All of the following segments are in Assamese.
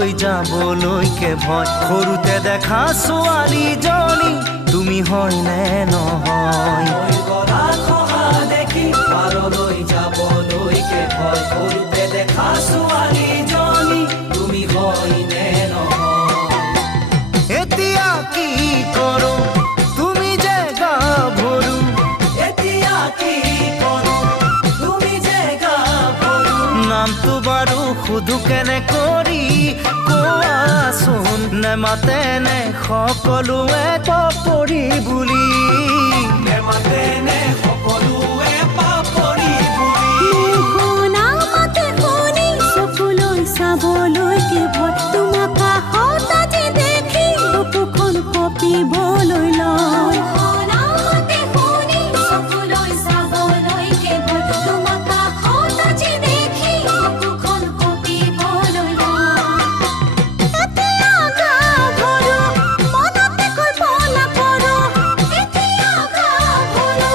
পাৰলৈ যাবলৈকে ভয় সৰুতে দেখা ছোৱালীজনী তুমি হয়নে নহয় গৰা খহা দেখি পাৰলৈ যাবলৈকে ভয় সৰুতে দেখা ছোৱালীজনী তুমি হয়নে নহয় এতিয়া কি কৰোঁ তুমি যে গাভৰু এতিয়া কি কৰোঁ তুমি যে গাভৰু নামটো বাৰু সুধো কেনে কৰি কোৱাচোন নেমাতেনে সকলোৱে পাপৰি বুলি নেমাতেনে সকলোৱে পাপৰি বুলি নামাতে শুনি চকুলৈ চাবলৈকে ভয় তোমাক কাষত আজি দেখি বুকুখন কঁপিবলৈ লয় নামাতে শুনি চকুলৈ চাবলৈকে ভয় তোমাক কাষত আজি দেখি বুকুখন কঁপিবলৈ লয় এতিয়া গাভৰু মনতে কল্পনা কৰোঁ এতিয়া গাভৰু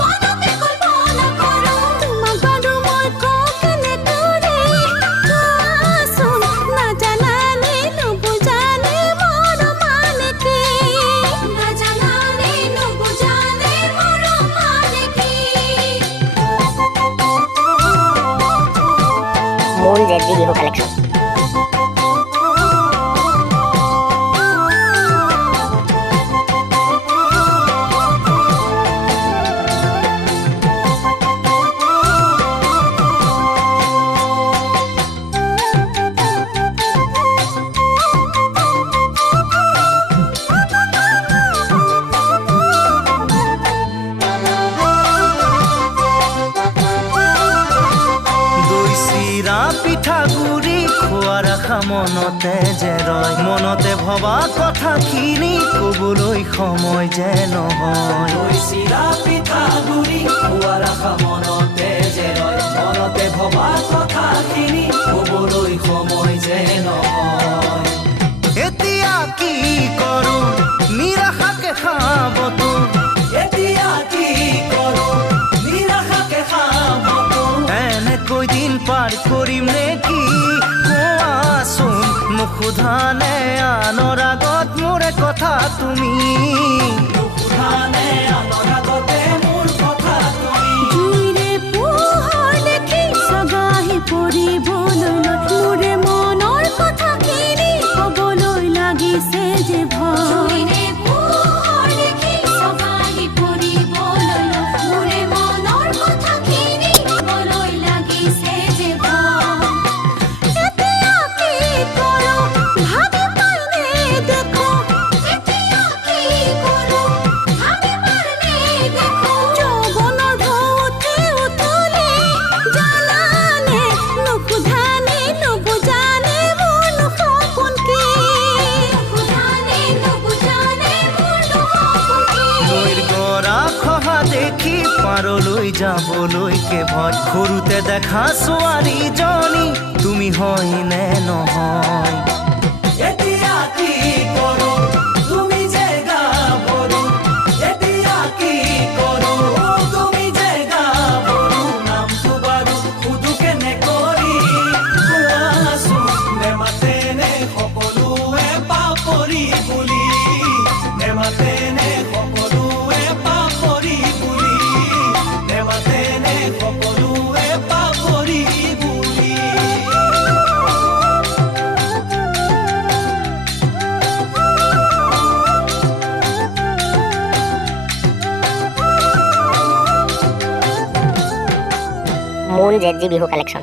মনতে কল্পনা কৰোঁ তোমাক বাৰু মই কওঁ কেনেদৰে কোৱাচোন নাজানানে নুবুজানে মোৰ মানে কি নাজানানে নুবুজানে মোৰ মানে কি মূল জেডজি বিহু কালেকশ্যন। দৈ চিৰা পিঠাগুৰি খোৱা ৰখা মনতে যে ৰয় মনতে ভবা কথাখিনি ক'বলৈ সময় যে নহয় দৈ চিৰা পিঠাগুৰি খোৱা ৰখা মনতে যে ৰয় মনতে ভবা কথাখিনি ক'বলৈ সময় যে নহয় এতিয়া কি কৰোঁ নিৰাশাকে খাবতো এতিয়া কি কৰোঁ নিৰাশাকে খাবতো এনেকৈ দিন পাৰ কৰিম নেকি কোৱাচোন নুসুধানে আনৰ আগত মোৰে কথা তুমি নুসুধানে আনৰ আগতে মোৰ কথা তুমি জুইৰে পোহৰ দেখি চগাহি পৰিবলৈ লয় মোৰে মনৰ কথাখিনি ক'বলৈ লাগিছে যে ভয় জুইৰে পোহৰ দেখি চগাহি পৰিবলৈ লয় মোৰে মনৰ কথাখিনি ক'বলৈ লাগিছে যে ভয় এতিয়া কি কৰোঁ ভাবি পাইনে দেখোঁ এতিয়া কি কৰোঁ ভাবি পাইনে দেখোঁ যৌৱনৰ ঢৌ উঠি উঠলে জানানে নুসুধানে নুবুজানে মোৰ সপোন কি নুসুধানে নুবুজানে মোৰ সপোন কি নৈৰ গৰা খহা দেখি পাৰলৈ যাবলৈকে ভয় সৰুতে দেখা ছোৱালীজনী তুমি হয়নে নহয় এতিয়া কি কৰোঁ তুমি যে গাভৰু এতিয়া কি কৰোঁ তুমি যে গাভৰু নামটো বাৰু সুধো কেনে কৰি কোৱাচোন নেমাতেনে সকলোৱে পাপৰি বুলি নেমাতেনে সকলোৱে পাপৰি বুলি নেমাতেনে সকলোৱে পাপৰি বুলি মূল জেডজি বিহু কালেকশ্যন।